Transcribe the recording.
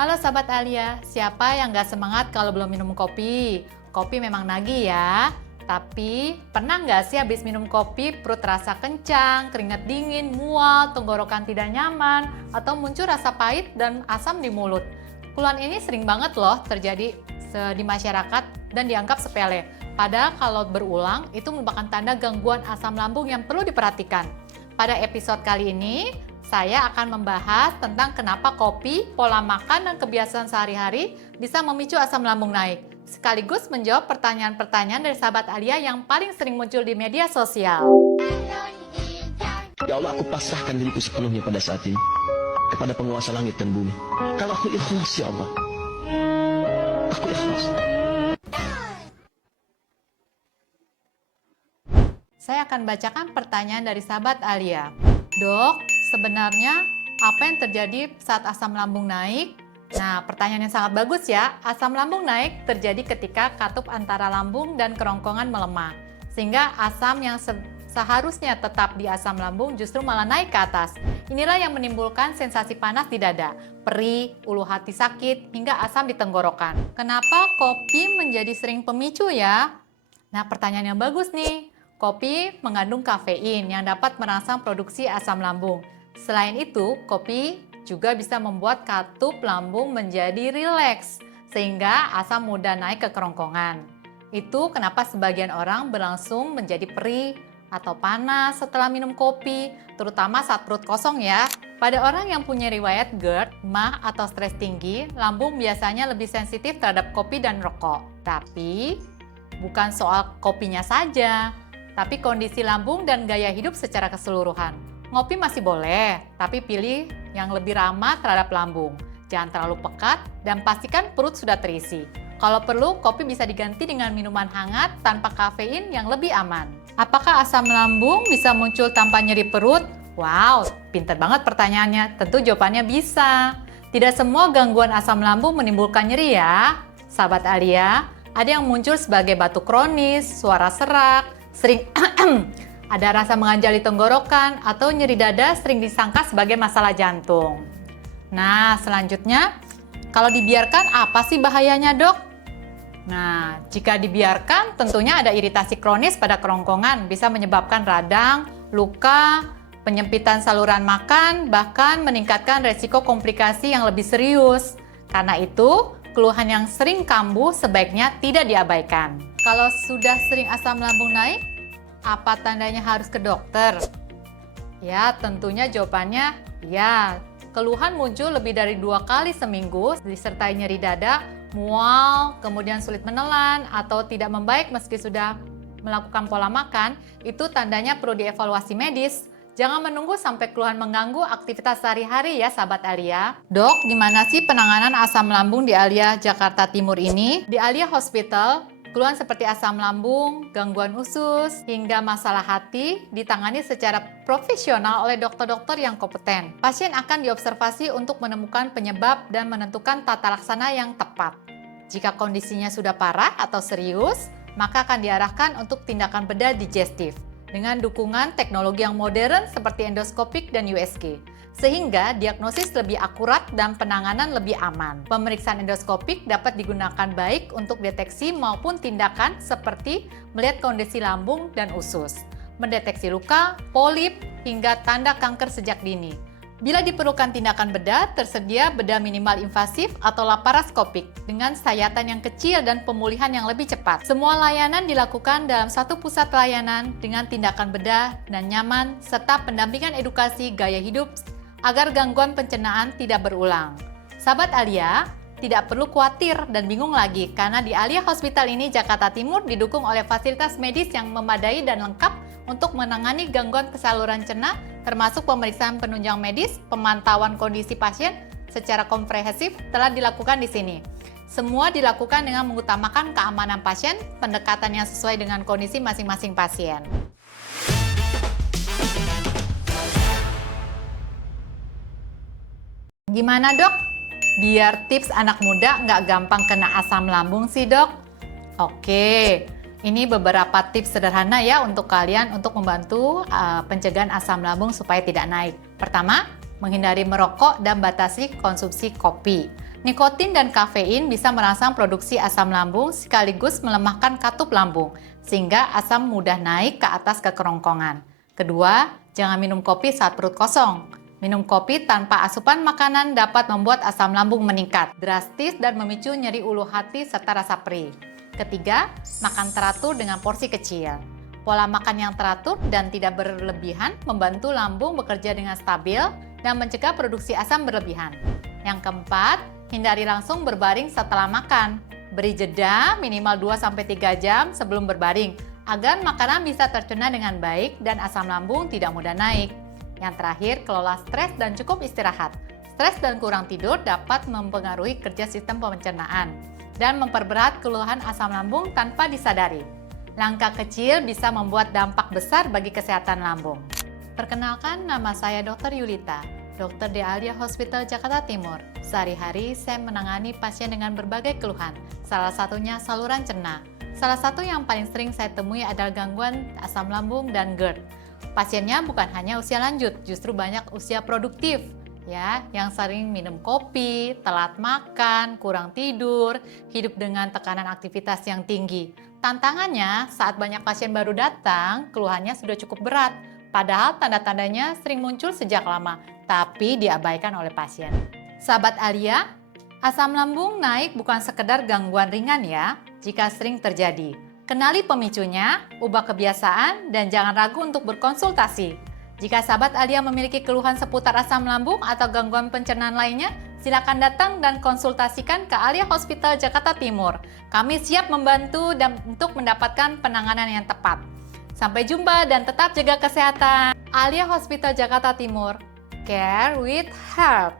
Halo sahabat Alia, siapa yang gak semangat kalau belum minum kopi? Kopi memang nagih ya, tapi pernah nggak sih habis minum kopi perut terasa kencang, keringat dingin, mual, tenggorokan tidak nyaman, atau muncul rasa pahit dan asam di mulut? Keluhan ini sering banget loh terjadi di masyarakat dan dianggap sepele. Padahal kalau berulang itu merupakan tanda gangguan asam lambung yang perlu diperhatikan. Pada episode kali ini, saya akan membahas tentang kenapa kopi, pola makan, dan kebiasaan sehari-hari bisa memicu asam lambung naik. Sekaligus menjawab pertanyaan-pertanyaan dari sahabat Alia yang paling sering muncul di media sosial. Ya Allah, aku pasrahkan diriku sepenuhnya pada saat ini kepada penguasa langit dan bumi. Kalau aku ikhlas, ya Allah, aku ikhlas. Saya akan bacakan pertanyaan dari sahabat Alia. Dok, sebenarnya apa yang terjadi saat asam lambung naik? Nah, pertanyaan yang sangat bagus ya. Asam lambung naik terjadi ketika katup antara lambung dan kerongkongan melemah. Sehingga asam yang seharusnya tetap di asam lambung justru malah naik ke atas. Inilah yang menimbulkan sensasi panas di dada, perih, ulu hati sakit, hingga asam di tenggorokan. Kenapa kopi menjadi sering pemicu ya? Nah, pertanyaan yang bagus nih. Kopi mengandung kafein yang dapat merangsang produksi asam lambung. Selain itu, kopi juga bisa membuat katup lambung menjadi rileks, sehingga asam mudah naik ke kerongkongan. Itu kenapa sebagian orang berlangsung menjadi perih atau panas setelah minum kopi, terutama saat perut kosong ya. Pada orang yang punya riwayat GERD, MAH, atau stres tinggi, lambung biasanya lebih sensitif terhadap kopi dan rokok. Tapi, bukan soal kopinya saja, tapi kondisi lambung dan gaya hidup secara keseluruhan. Ngopi masih boleh, tapi pilih yang lebih ramah terhadap lambung. Jangan terlalu pekat dan pastikan perut sudah terisi. Kalau perlu, kopi bisa diganti dengan minuman hangat tanpa kafein yang lebih aman. Apakah asam lambung bisa muncul tanpa nyeri perut? Wow, pintar banget pertanyaannya. Tentu jawabannya bisa. Tidak semua gangguan asam lambung menimbulkan nyeri ya. Sahabat Alia, ada yang muncul sebagai batuk kronis, suara serak, sering ada rasa menganjal di tenggorokan, atau nyeri dada sering disangka sebagai masalah jantung. Nah, selanjutnya, kalau dibiarkan apa sih bahayanya, Dok? Nah, jika dibiarkan tentunya ada iritasi kronis pada kerongkongan, bisa menyebabkan radang, luka, penyempitan saluran makan, bahkan meningkatkan resiko komplikasi yang lebih serius. Karena itu, keluhan yang sering kambuh sebaiknya tidak diabaikan. Kalau sudah sering asam lambung naik, apa tandanya harus ke dokter? Ya, tentunya jawabannya ya. Keluhan muncul lebih dari 2 kali seminggu, disertai nyeri dada, mual, kemudian sulit menelan, atau tidak membaik meski sudah melakukan pola makan, itu tandanya perlu dievaluasi medis. Jangan menunggu sampai keluhan mengganggu aktivitas sehari-hari ya sahabat Alia. Dok, gimana sih penanganan asam lambung di Alia Jakarta Timur ini? Di Alia Hospital, keluhan seperti asam lambung, gangguan usus, hingga masalah hati ditangani secara profesional oleh dokter-dokter yang kompeten. Pasien akan diobservasi untuk menemukan penyebab dan menentukan tata laksana yang tepat. Jika kondisinya sudah parah atau serius, maka akan diarahkan untuk tindakan bedah digestif dengan dukungan teknologi yang modern seperti endoskopik dan USG, sehingga diagnosis lebih akurat dan penanganan lebih aman. Pemeriksaan endoskopik dapat digunakan baik untuk deteksi maupun tindakan seperti melihat kondisi lambung dan usus, mendeteksi luka, polip, hingga tanda kanker sejak dini. Bila diperlukan tindakan bedah, tersedia bedah minimal invasif atau laparoskopik dengan sayatan yang kecil dan pemulihan yang lebih cepat. Semua layanan dilakukan dalam satu pusat layanan dengan tindakan bedah dan nyaman serta pendampingan edukasi gaya hidup agar gangguan pencernaan tidak berulang. Sahabat Alia, tidak perlu khawatir dan bingung lagi karena di Alia Hospital ini Jakarta Timur didukung oleh fasilitas medis yang memadai dan lengkap untuk menangani gangguan saluran cerna, termasuk pemeriksaan penunjang medis, pemantauan kondisi pasien secara komprehensif telah dilakukan di sini. Semua dilakukan dengan mengutamakan keamanan pasien, pendekatan yang sesuai dengan kondisi masing-masing pasien. Gimana dok? Biar tips anak muda nggak gampang kena asam lambung sih dok? Oke, ini beberapa tips sederhana ya untuk kalian untuk membantu pencegahan asam lambung supaya tidak naik. Pertama, menghindari merokok dan batasi konsumsi kopi. Nikotin dan kafein bisa merangsang produksi asam lambung sekaligus melemahkan katup lambung, sehingga asam mudah naik ke atas ke kerongkongan. Kedua, jangan minum kopi saat perut kosong. Minum kopi tanpa asupan makanan dapat membuat asam lambung meningkat drastis dan memicu nyeri ulu hati serta rasa perih. Ketiga, makan teratur dengan porsi kecil. Pola makan yang teratur dan tidak berlebihan membantu lambung bekerja dengan stabil dan mencegah produksi asam berlebihan. Yang keempat, hindari langsung berbaring setelah makan. Beri jeda minimal 2-3 jam sebelum berbaring agar makanan bisa tercerna dengan baik dan asam lambung tidak mudah naik. Yang terakhir, kelola stres dan cukup istirahat. Stres dan kurang tidur dapat mempengaruhi kerja sistem pencernaan dan memperberat keluhan asam lambung tanpa disadari. Langkah kecil bisa membuat dampak besar bagi kesehatan lambung. Perkenalkan, nama saya Dr. Yulita, dokter di Alia Hospital Jakarta Timur. Sehari-hari saya menangani pasien dengan berbagai keluhan, salah satunya saluran cerna. Salah satu yang paling sering saya temui adalah gangguan asam lambung dan GERD. Pasiennya bukan hanya usia lanjut, justru banyak usia produktif, ya, yang sering minum kopi, telat makan, kurang tidur, hidup dengan tekanan aktivitas yang tinggi. Tantangannya, saat banyak pasien baru datang, keluhannya sudah cukup berat, padahal tanda-tandanya sering muncul sejak lama, tapi diabaikan oleh pasien. Sahabat Alia, asam lambung naik bukan sekedar gangguan ringan ya, jika sering terjadi. Kenali pemicunya, ubah kebiasaan, dan jangan ragu untuk berkonsultasi. Jika sahabat Alia memiliki keluhan seputar asam lambung atau gangguan pencernaan lainnya, silakan datang dan konsultasikan ke Alia Hospital Jakarta Timur. Kami siap membantu dan untuk mendapatkan penanganan yang tepat. Sampai jumpa dan tetap jaga kesehatan. Alia Hospital Jakarta Timur. Care with Heart.